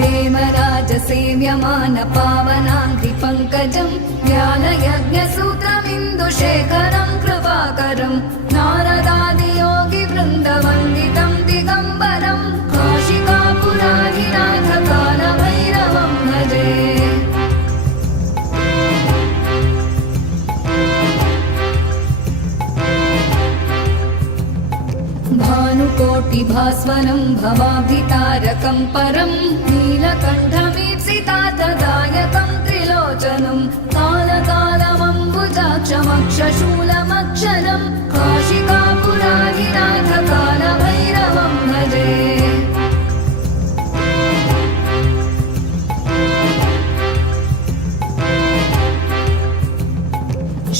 देवराजसेव्यमान पावनाङ्घ्रिपङ्कजं ज्ञानयज्ञसूत्रमिन्दुशेखरं कृपाकरं नारदादियोगिवृन्दवन्दितं दिगम्बरं काशिकापुराधिनाथकालभैरवं भजे। भानुकोटिभास्वरं भवाब्धितारकं परं नीलकण्ठमीप्सितार्थदायकं त्रिलोचनं कालकालमम्बुजाक्षमक्षशूलमक्षरं काशिकापुराधिनाथकालभैरवं भजे।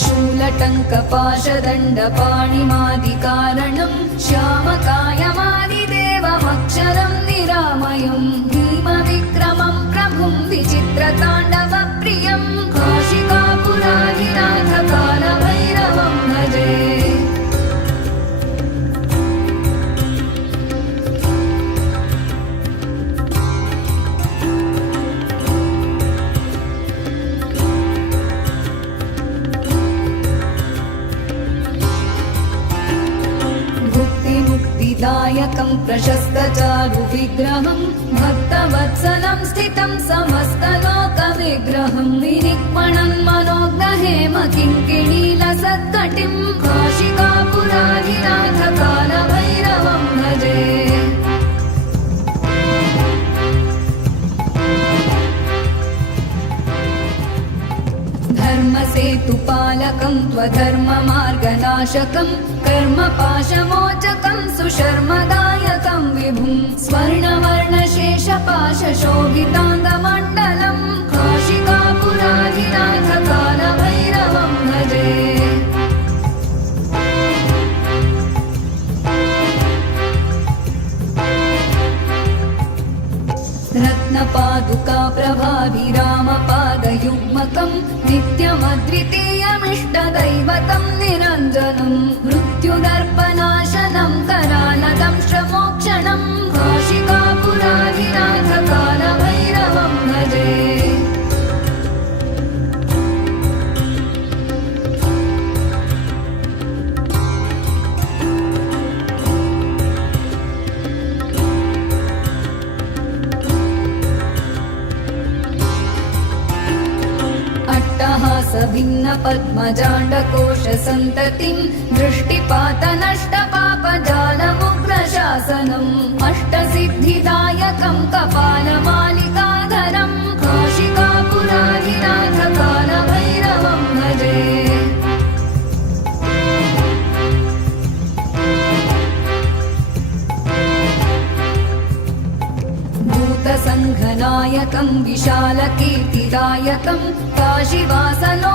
शूलटङ्कपाशदण्डपाणिमादिकारणं श्यामकायमादिदेवमक्षरं निरामयं भीमविक्रमं प्रभुं विचित्रताण्डवप्रियं काशिकापुराधिनाथकालभैरवं भजे। दायकं प्रशस्तचारुविग्रहं भक्तवत्सलं स्थितं समस्तलोकविग्रहं विनिक्मणं मनोग्रहेम किङ्किणीलसत्कटिं काशिकापुराधिनाथकालभैरवं भजे। धर्मसेतुपालकं त्वधर्ममार्गनाशकं कर्मपाशमोचकं सुशर्मदायकं विभुं स्वर्णवर्णशेषपाशशोभिताङ्गमण्डलं काशिकापुराधिनाथकालभैरवं भजे। रत्नपादुका प्रभाभिरामपादयुग्मकं नित्यमद्वितीयमिष्टदैवतं निरञ्जनं मृत्युदर्पनाशनं करालदंश्रमोक्षणं काशिकापुराधिनाथकालभैरवं भजे। भिन्नपद्मजाण्डकोशसन्ततिं दृष्टिपातनष्टपापजालमुग्रशासनम् अष्टसिद्धिदायकं कपालमालिकाधरं काशिकापुराधिनाथकालभैरवं भजे। भूतसङ्घनायकं विशालकीर्तिदायकं काशीवासलो